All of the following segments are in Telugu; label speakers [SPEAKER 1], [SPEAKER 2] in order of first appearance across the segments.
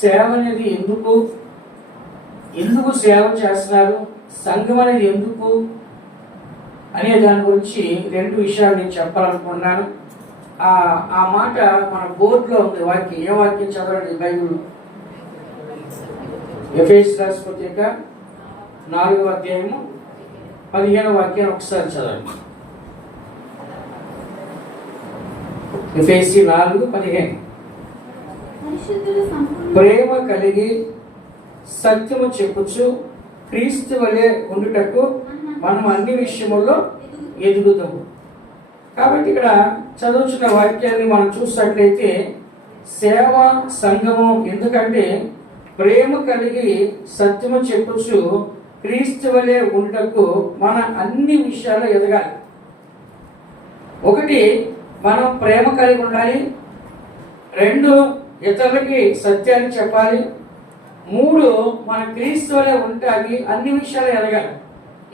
[SPEAKER 1] సేవ అనేది ఎందుకు? ఎందుకు సేవ చేస్తున్నారు? సంఘం అనేది ఎందుకు? అనే దాని గురించి రెండు విషయాలు నేను చెప్పాలనుకున్నాను ఆ మాట మన బోర్డులో ఉంది వాక్యం. ఏ వాక్యం చదవండి? బైబిల్. ఎఫ్ఎస్ రాష్ట్రపత్రిక పత్రిక నాలుగవ అధ్యాయము పదిహేను వాక్యాన్ని ఒకసారి చదవండి. ఎఫ్ఎస్సి నాలుగు పదిహేను. ప్రేమ కలిగి సత్యము చెప్పుచు క్రీస్తు వలె ఉండుటకు మనం అన్ని విషయముల్లో ఎదుగుతాము. కాబట్టి ఇక్కడ చదువుతున్న వాక్యాన్ని మనం చూసినట్లయితే సేవ సంఘము ఎందుకంటే ప్రేమ కలిగి సత్యము చెప్పుచు క్రీస్తు వలె ఉండటకు మన అన్ని విషయాలు ఎదగాలి. ఒకటి మనం ప్రేమ కలిగి ఉండాలి. రెండు ఇతరులకి సత్యాన్ని చెప్పాలి. మూడు మన క్రీస్తులే ఉంటాయి అన్ని విషయాలు ఎదగాలి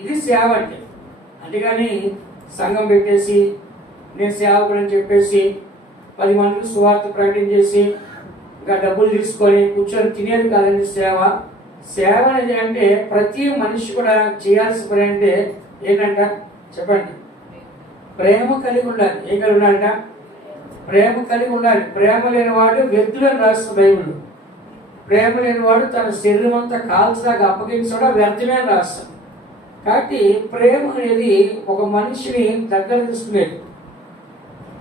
[SPEAKER 1] ఇది సేవ అంటే. అంతేగాని సంఘం పెట్టేసి నేను సేవకుడని చెప్పేసి పది మందికి సువార్త ప్రకటించేసి ఇంకా డబ్బులు తీసుకొని కూర్చొని తినేది కాదండి సేవ. సేవ అనేది అంటే ప్రతి మనిషి కూడా చేయాల్సిన పని అంటే ఏంటంట? చెప్పండి. ప్రేమ కలిగి ఉండాలి. ఏం కలిగి ఉండాలంట? ప్రేమ కలిగి ఉండాలి. ప్రేమ లేనివాడు వ్యర్థులని రాసిన బైబుల్. ప్రేమ లేనివాడు తన శరీరం అంతా కాల్చదాకా అప్పగించడం వ్యర్థమే అని రాస్తాడు? కాబట్టి ప్రేమ అనేది ఒక మనిషిని దగ్గర తీసుకునేది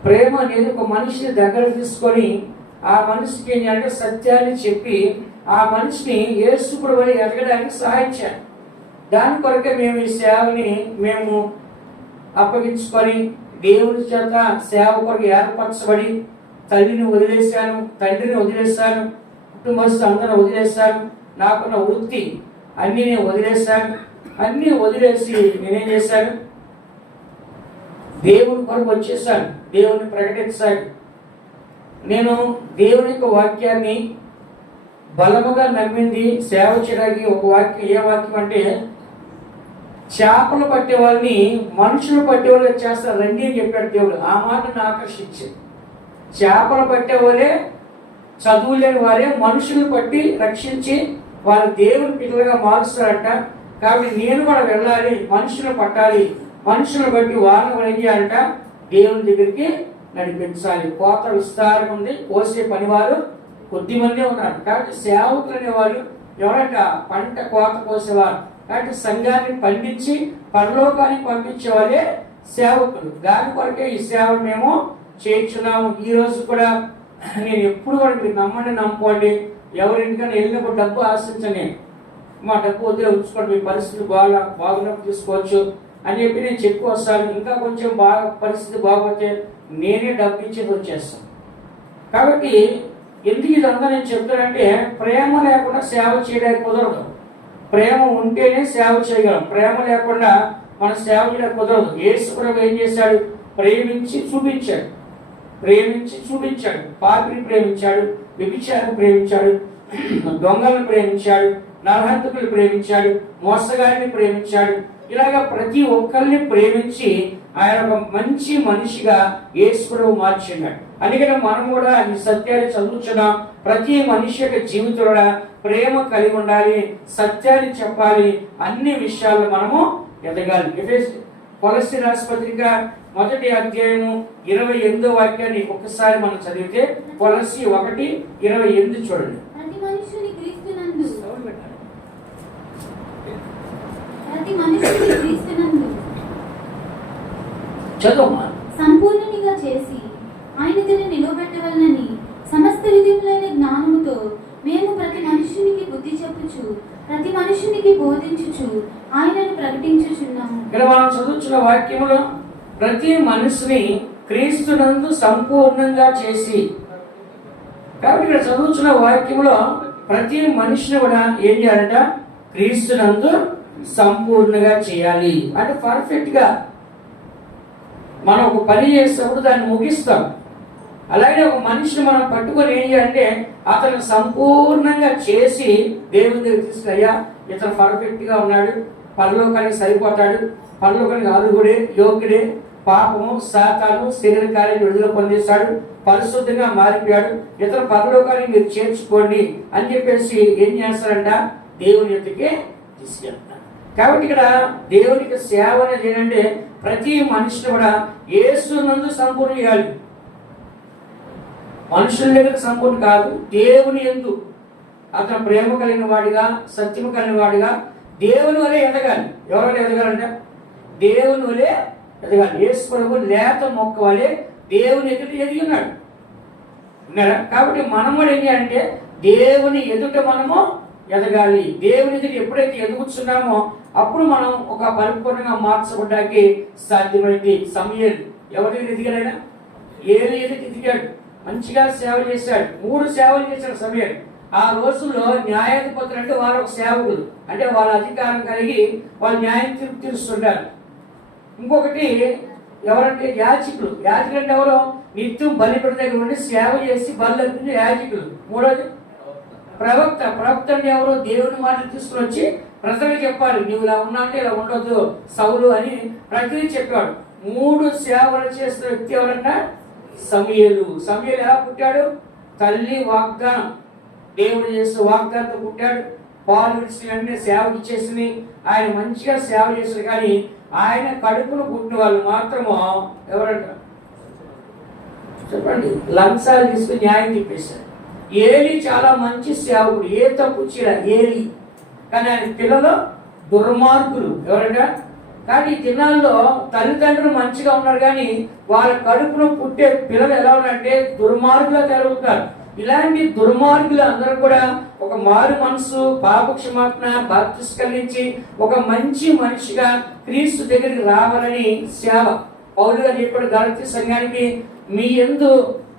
[SPEAKER 1] ప్రేమ అనేది ఒక మనిషిని దగ్గర తీసుకొని ఆ మనిషికి ఏం చేయాలంటే సత్యాన్ని చెప్పి ఆ మనిషిని ఏసుకుడబడి వల్ల ఎదగడానికి సహాయించాలి దాని కొరకే మేము ఈ సేవని మేము అప్పగించుకొని దేవుని చేత సేవ కొరకు ఏర్పరచబడి తల్లిని వదిలేశాను తండ్రిని వదిలేశాను కుటుంబస్తు అందరిని వదిలేశాను నాకున్న వృత్తి అన్నీ నేను వదిలేశాను అన్నీ వదిలేసి నేనేం చేశాను? దేవుని కొరకు వచ్చేసాను దేవుని ప్రకటించాను. నేను దేవుని యొక్క వాక్యాన్ని బలముగా నమ్మింది సేవ చేయడానికి ఒక వాక్యం ఏ వాక్యం అంటే చేపలు పట్టే వాళ్ళని మనుషులు పట్టే వాళ్ళు చేస్తారు. రండి అని చెప్పాడు దేవుడు. ఆ మాటను ఆకర్షించింది చేపలు పట్టేవారే చదువు లేని వారే మనుషులు పట్టి రక్షించి వాళ్ళ దేవుని పిల్లలుగా మారుస్తారట. కాబట్టి నేను కూడా వెళ్ళాలి మనుషులు పట్టాలి మనుషులు బట్టి వాళ్ళని ఏం చేయాలంట? దేవుని దగ్గరికి నడిపించాలి. కోత విస్తారం ఉంది కోసే పనివారు కొద్ది మందే ఉన్నారు. కాబట్టి సేవకులు అనేవాళ్ళు ఎవరంట? పంట కోత కోసేవారు. కాబట్టి సంఘాన్ని పండించి పరలోకానికి పంపించే వాళ్ళే సేవకులు. దాని కొరకే ఈ సేవలు మేము చేయించున్నాము. ఈ రోజు కూడా నేను ఎప్పుడు కూడా మీరు నమ్మండి నమ్ముకోండి. ఎవరింటికైనా వెళ్ళినప్పుడు డబ్బు ఆశించని మా డబ్బు వదిలే ఉంచుకోండి. మీ పరిస్థితి బాగా బాగున్నప్పుడు తీసుకోవచ్చు అని చెప్పి నేను చెప్పి వస్తాను. ఇంకా కొంచెం బాగా పరిస్థితి బాగోతే నేనే డబ్బు ఇచ్చేది వచ్చేస్తాను కాబట్టి ఎందుకు ఇదంతా నేను చెప్తానంటే ప్రేమ లేకుండా సేవ చేయడానికి కుదరదు. ప్రేమ ఉంటేనే సేవ చేయగలం. ప్రేమ లేకుండా మన సేవ చేయడం కుదరదు. యేసు ఏం చేశాడు? ప్రేమించి చూపించాడు. ప్రేమించి చూపించాడు. పాపిని ప్రేమించాడు. వ్యభిచారం ప్రేమించాడు. దొంగలను ప్రేమించాడు. నరహంతకులు ప్రేమించాడు. మోసగారిని ప్రేమించాడు. ఇలాగా ప్రతి ఒక్కరిని ప్రేమించి ఆయన ఒక మంచి మనిషిగా యేసుప్రభు మార్చున్నాడు అందుకని మనం కూడా ఈ సత్యాన్ని చదువుతున్నాం ప్రతి మనిషి యొక్క జీవితంలో ప్రేమ కలిగి ఉండాలి సత్యాన్ని చెప్పాలి అన్ని విషయాల్లో మనము ఎదగాలి. ఎఫెస్ కొలసి రాష్ట్రపత్రిక మొదటి అధ్యాయము ఇరవై ఎనిమిదో వాక్యాన్ని ఒక్కసారి మనం చదివితే కొలసి ఒకటి ఇరవై ఎనిమిది చూడండి.
[SPEAKER 2] ప్రతి మనుషుని క్రీస్తునందు ప్రతి మనుషుని క్రీస్తునందు
[SPEAKER 1] చదువు
[SPEAKER 2] సంపూర్ణునిగా చేసి ఆయన తిని నిలబెట్టవలనని సమస్త విధములైన జ్ఞానముతో మేము ప్రతి మనుషునికి బుద్ధి చెప్పుచు ప్రతి మనుషునికి బోధించుచు ఆయనను ప్రకటించుచున్నాము.
[SPEAKER 1] ఇక్కడ మనం చదువుతున్న వాక్యంలో ప్రతి మనిషిని క్రీస్తునందు సంపూర్ణంగా చేసి కాబట్టి ఇక్కడ చదువుతున్న వాక్యంలో ప్రతి మనిషిని కూడా ఏం చేయాలంట? క్రీస్తునందు సంపూర్ణంగా చేయాలి. అంటే పర్ఫెక్ట్గా మనం ఒక పని చేసినప్పుడు దాన్ని ముగిస్తాం. అలాగే ఒక మనిషిని మనం పట్టుకొని ఏం చేయాలంటే అతను సంపూర్ణంగా చేసి దేవుని దగ్గర తీసుకురయ్యా ఇతను పర్ఫెక్ట్గా ఉన్నాడు పరలోకానికి సరిపోతాడు పరలోకానికి అర్హుడే యోగ్యుడే పాపము సాతాను శరీర కార్యం విడుదల పొందేశాడు పరిశుద్ధంగా మారిపోయాడు ఇతర పరలోకానికి మీరు చేర్చుకోండి అని చెప్పేసి ఏం చేస్తారంట? దేవుని ఎత్తుకే తీసుకెళ్తారు. కాబట్టి ఇక్కడ దేవునికి సేవ అనేది ఏంటంటే ప్రతి మనిషిని కూడా ఏసు నందు సంపూర్ణ చేయాలి. మనుషుల దగ్గర సంపూర్ణ కాదు దేవుని ఎందు అతను ప్రేమ కలిగిన వాడిగా సత్యము కలిగిన వాడిగా దేవుని వలె ఎదగాలి. ఎవరైనా ఎదగాలంటే? దేవుని వలె ఎదగాలి. యేసు ప్రభు లేత మొక్క వలె దేవుని ఎదుట ఎదిగి ఉన్నాడు. ఉన్నారా? కాబట్టి మనం కూడా ఏంటి అంటే దేవుని ఎదుట మనము ఎదగాలి. దేవుని ఎదుట ఎప్పుడైతే ఎదుగుతున్నామో అప్పుడు మనం ఒక పరిపూర్ణంగా మార్చబడ్డానికి సాధ్యమైంది. సమయం ఎవరి ఎదిగలేనా? ఎదిగాడైనా ఏది ఎదుట ఎదిగాడు. మంచిగా సేవ చేశాడు. మూడు సేవలు చేశాడు సమయం. ఆ రోజుల్లో న్యాయాధిపతులు అంటే వారు ఒక సేవకులు అంటే వాళ్ళ అధికారం కలిగి వాళ్ళు న్యాయం తీర్పు తీరుస్తుంటారు. ఇంకొకటి ఎవరంటే యాజకులు యాజకులు అంటే ఎవరు? నిత్యం బలిపడి దగ్గర ఉండి సేవ చేసి బలి అర్పించే యాజకులు మూడోది ప్రవక్త. ప్రవక్త అంటే ఎవరు? దేవుని మాటలు తీసుకుని వచ్చి ప్రజలకు చెప్పాలి. నువ్వు ఇలా ఉన్నా అంటే ఇలా ఉండొద్దు సౌలు అని ప్రతిదీ చెప్పాడు మూడు సేవలు చేసిన వ్యక్తి ఎవరన్నా సమయలు. సమయలు ఎలా పుట్టాడు? తల్లి వాగ్దానం. దేవుడు చేసిన వాగ్దానంతో పుట్టాడు. పాలు విడిచిన వెంటనే సేవ ఇచ్చేసింది. ఆయన మంచిగా సేవ చేశారు కానీ ఆయన కడుపును పుట్టిన వాళ్ళు మాత్రము ఎవరంట? చెప్పండి. లంచాలు తీసుకుని న్యాయం చెప్పేశారు ఏలి చాలా మంచి సేవకుడు. ఏ తప్పు చేయలే ఏలి. కానీ ఆయన పిల్లలు దుర్మార్గులు. ఎవరంటే? కానీ ఈ దినాల్లో తల్లిదండ్రులు మంచిగా ఉన్నారు కానీ వాళ్ళ కడుపులో పుట్టే పిల్లలు ఎలా ఉన్నారంటే దుర్మార్గులు జరుగుతారు ఇలాంటి దుర్మార్గులు అందరూ కూడా ఒక మారు మనసు పాపక్షమాపణ క్షమాపణ ఒక మంచి మనిషిగా క్రీస్తు దగ్గరికి రావాలని సేవ పౌరు గారు చెప్పాడు గలతీ సంఘానికి మీ ఎందు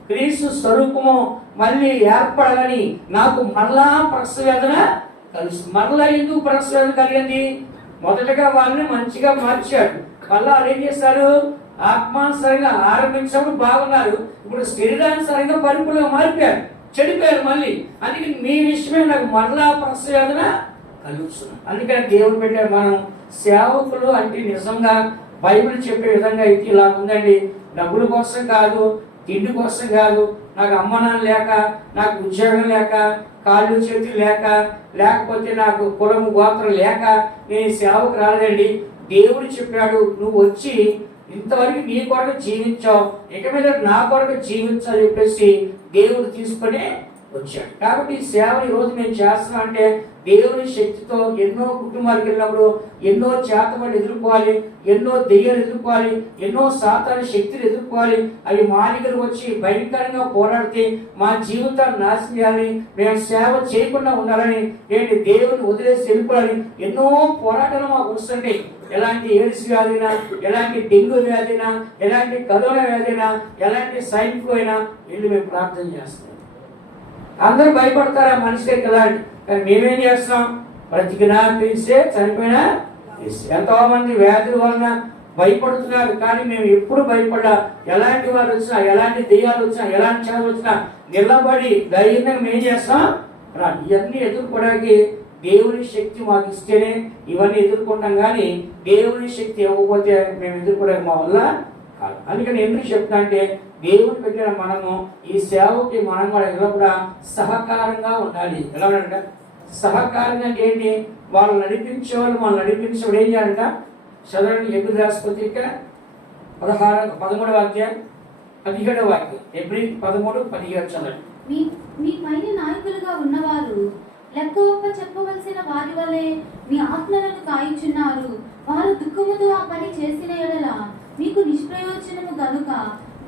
[SPEAKER 1] క్రీస్తు స్వరూపము మళ్ళీ ఏర్పడాలని నాకు మళ్ళా ప్రసవేదన కలుసు మరలా ఎందుకు ప్రసవేదన కలిగింది? మొదటగా వాళ్ళని మంచిగా మార్చాడు. మళ్ళా వాళ్ళు ఏం చేస్తారు ఆత్మానుసరంగా ఆరంభించినప్పుడు బాగున్నారు. ఇప్పుడు శరీరానుసరంగా పరిపూర్ణంగా మారిపోయారు. చెడిపోయారు మళ్ళీ. అందుకే మీ విషయమే నాకు మరలా ప్రసవేదన కలుగుతుంది. అందుకని దేవుడు పెట్టారు మనం సేవకులు అంటే నిజంగా బైబిల్ చెప్పే విధంగా అయితే ఇలా ఉందండి. డబ్బుల కోసం కాదు తిండి కోసం కాదు నాకు అమ్మ నాన్న లేక నాకు ఉద్యోగం లేక కాళ్ళు చేతులు లేక లేకపోతే నాకు కులం గోత్రం లేక నేను సేవకు రాలేదండి. దేవుడు చెప్పాడు నువ్వు వచ్చి ఇంతవరకు నీ కొరకు జీవించావు ఇక మీద నా కొరకు జీవించావు చెప్పేసి దేవుడు తీసుకొని వచ్చాడు. కాబట్టి ఈ సేవ ఈరోజు నేను చేస్తున్నా అంటే దేవుని శక్తితో ఎన్నో కుటుంబాలకు వెళ్ళినప్పుడు ఎన్నో చేతబడి ఎదుర్కోవాలి ఎన్నో దెయ్యాలు ఎదుర్కోవాలి ఎన్నో సాతాని శక్తులు ఎదుర్కోవాలి. అవి మాలికలు వచ్చి భయంకరంగా పోరాడితే మా జీవితాన్ని నాశనం చేయాలని మేము సేవ చేయకుండా ఉండాలని ఏంటి దేవుని వదిలేసి వెళ్ళిపోవాలని ఎన్నో పోరాటాలు మాకు వస్తుంటాయి. ఎలాంటి ఎయిడ్స్ వ్యాధినా ఎలాంటి డెంగ్యూ వ్యాధినా ఎలాంటి కరోనా వ్యాధినా ఎలాంటి సైన్ ఫ్లూ అయినా వెళ్ళి మేము ప్రార్థన చేస్తాం. అందరూ భయపడతారు ఆ మనిషి కదా అని. కానీ మేమేం చేస్తాం బ్రతికినా పిలిస్తే చనిపోయినా ఎంతో మంది వ్యాధుల వలన భయపడుతున్నారు కానీ మేము ఎప్పుడు భయపడ్డా ఎలాంటి వారు వచ్చినా ఎలాంటి దెయ్యాలు వచ్చినా ఎలాంటి చదువు వచ్చినా నిలబడి ధైర్యంగా మేము చేస్తాం. ఇవన్నీ ఎదుర్కోవడానికి దేవుని శక్తి మాకు ఇస్తేనే ఇవన్నీ ఎదుర్కొంటాం కానీ దేవుని శక్తి ఇవ్వకపోతే మేము ఎదుర్కోవడానికి మా వల్ల కాదు. అందుకని ఎందుకు చెప్తా అంటే దేవుడు పెట్టిన మనము ఈ సేవకి మనం కూడా ఎల్లప్పుడూ సహకారంగా ఉండాలి. ఎలా ఉండాలంట సహకారంగా ఏంటి? వాళ్ళు నడిపించే వాళ్ళు మనం నడిపించే ఏం చేయాలంట? చదవండి ఎప్పుడు రాష్ట్రపతిక పదహారు పదమూడవ అధ్యాయం పదిహేడవ వాక్యం. ఎబ్రి పదమూడు పదిహేడు చదవండి.
[SPEAKER 2] మీ మీ పైన నాయకులుగా ఉన్నవారు లెక్క ఒక్క చెప్పవలసిన వారి వలె మీ ఆత్మలను కాయించున్నారు. వారు దుఃఖముతో ఆ పని చేసిన ఎడల మీకు నిష్ప్రయోజనము గనుక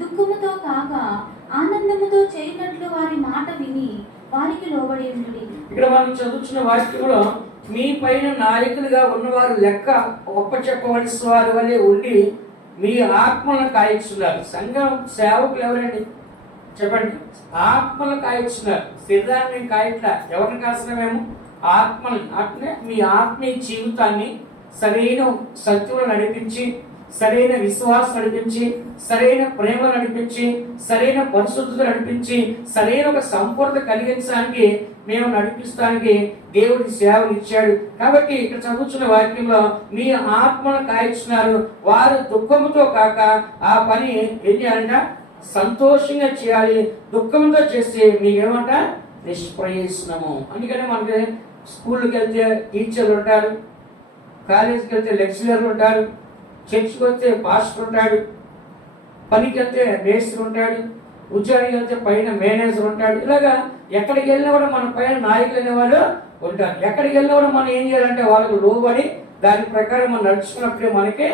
[SPEAKER 2] దుఃఖముతో కాక ఆనందముతో చేయనట్లు వారి మాట విని వారికి లోబడి ఉండి
[SPEAKER 1] ఇక్కడ మనం చదువుతున్న వాక్యంలో మీ పైన నాయకులుగా ఉన్నవారు లెక్క ఒప్ప చెప్పవలసిన వారి వలె ఉండి మీ ఆత్మలను కాయిస్తున్నారు సంఘం సేవకులు ఎవరండి? చెప్పండి. ఆత్మలు కాయిస్తున్నారు శరీరాన్ని మేము కాయట్లా. ఎవరిని కాస్తున్నాం మేము? ఆత్మలు అంటే మీ ఆత్మీయ జీవితాన్ని సరైన సత్యంలో నడిపించి సరైన విశ్వాసం నడిపించి సరైన ప్రేమ నడిపించి సరైన పరిశుద్ధత నడిపించి సరైన ఒక సంపూర్ణత కలిగించడానికి మేము నడిపిస్తానికి దేవుడి సేవలు ఇచ్చాడు. కాబట్టి ఇక్కడ చదువుతున్న వాక్యంలో మీ ఆత్మను కాయిస్తున్నారు వారు దుఃఖంతో కాక ఆ పని ఏం చేయాలంట? సంతోషంగా చేయాలి. దుఃఖంతో చేస్తే మీకేమంట? నిష్ప్రయోజనము. అందుకని మనకి స్కూల్కి వెళ్తే టీచర్లు ఉంటారు కాలేజీకి వెళ్తే లెక్చరర్లు ఉంటారు. చర్చికి వస్తే పాస్టర్ ఉంటాడు పనికి వెళ్తే మేస్త్రి ఉంటాడు ఉద్యోగానికి వెళ్తే పైన మేనేజర్ ఉంటాడు. ఇలాగా ఎక్కడికి వెళ్ళినా కూడా మన పైన నాయకులు అనేవాళ్ళు ఉంటారు. ఎక్కడికి వెళ్ళినా కూడా మనం ఏం చేయాలంటే వాళ్ళకు లోబడి దాని ప్రకారం మనం నడుచుకున్నప్పుడే మనకే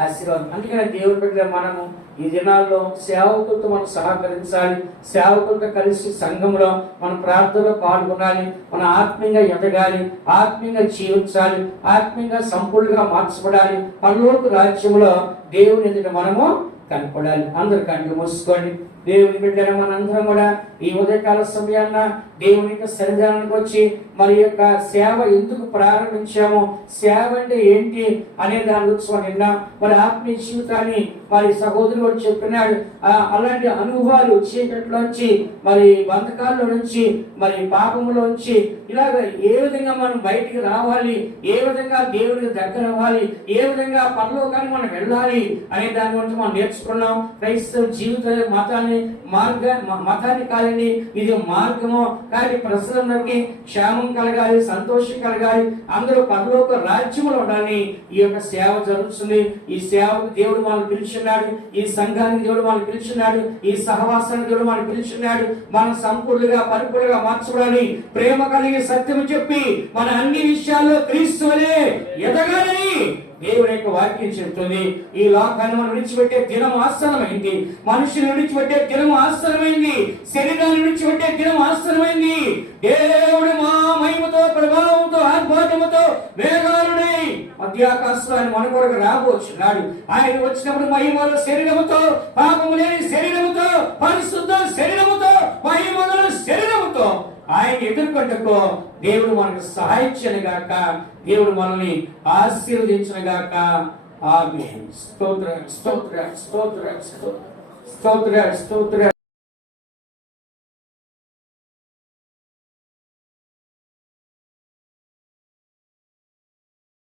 [SPEAKER 1] ఆశీర్వాదం. అందుకనే దేవుడి బిడ్డ మనము ఈ దినాల్లో సేవకులతో మనం సహకరించాలి. సేవకులతో కలిసి సంఘంలో మన ప్రార్థనలో పాల్గొనాలి. మన ఆత్మీయంగా ఎదగాలి. ఆత్మీయంగా జీవించాలి. ఆత్మీయంగా సంపూర్ణంగా మార్చబడాలి. పనులకు రాజ్యంలో దేవుని ఎదుట మనము కనపడాలి. అందరు కళ్ళు మూసుకోండి. దేవుని బిడ్డన మనందరం కూడా ఈ ఉదయకాల సమయాన్న దేవుని యొక్క సన్నిధానానికి వచ్చి మరి యొక్క సేవ ఎందుకు ప్రారంభించాము సేవ అంటే ఏంటి అనే దాని గురించి నిన్న మరి ఆత్మీయ జీవితాన్ని మరి సహోదరుడు చెప్పినాడు. అలాంటి అనుభవాలు చీకట్లోంచి మరి బంధకాల్లో నుంచి మరి పాపములోంచి ఇలాగ ఏ విధంగా మనం బయటికి రావాలి ఏ విధంగా దేవుడికి దగ్గర అవ్వాలి ఏ విధంగా పరలోకాన్ని మనం వెళ్ళాలి అనే దాని గురించి మనం నేర్చుకున్నాం. క్రైస్తవ జీవిత మతాన్ని మార్గ మతాన్ని కాదండి ఇది మార్గము. కానీ ప్రజలందరికీ క్షేమం కలగాలి సంతోషం కలగాలి. అందరూ పరలోక రాజ్యంలో ఉండాలని ఈ యొక్క సేవ జరుగుతుంది. ఈ సేవకు దేవుడు మనల్ని పిలుచున్నాడు. ఈ సంఘానికి దేవుడు మనల్ని పిలుచున్నాడు. ఈ సహవాసానికి దేవుడు మనల్ని పిలుచున్నాడు. మనం సంపూర్ణగా పరిపూర్ణగా మార్చుడని ప్రేమ కలిగి సత్యము చెప్పి మన అన్ని విషయాల్లో క్రీస్తువలే ఎదగాలని దేవుని యొక్క వాక్యం చెబుతుంది ఈ లోకాన్ని మనం విడిచిపెట్టే దినం ఆస్థానమైంది మనుషులు విడిచిపెట్టే దినం ఆస్థానమైంది శరీరాన్ని విడిచిపెట్టే దినం ఆస్థానమైంది దేవుడు మా మహిమతో ప్రభావంతో ఆర్భాటముతో వేగాలుడై మధ్యాకాశాన్ని మన కొరకు రాబోచున్నాడు. ఆయన వచ్చినప్పుడు మహిమల శరీరముతో పాపము లేని శరీరముతో శరీరముతో మహిమల శరీరముతో ఆయన దేవుడు మనకు సహాయించను గాక. దేవుడు మనల్ని ఆశీర్వదించను గాక ఆమె స్తోత్ర స్తోత్ర స్తోత్ర స్తోత్ర. స్తోత్ర స్తోత్ర.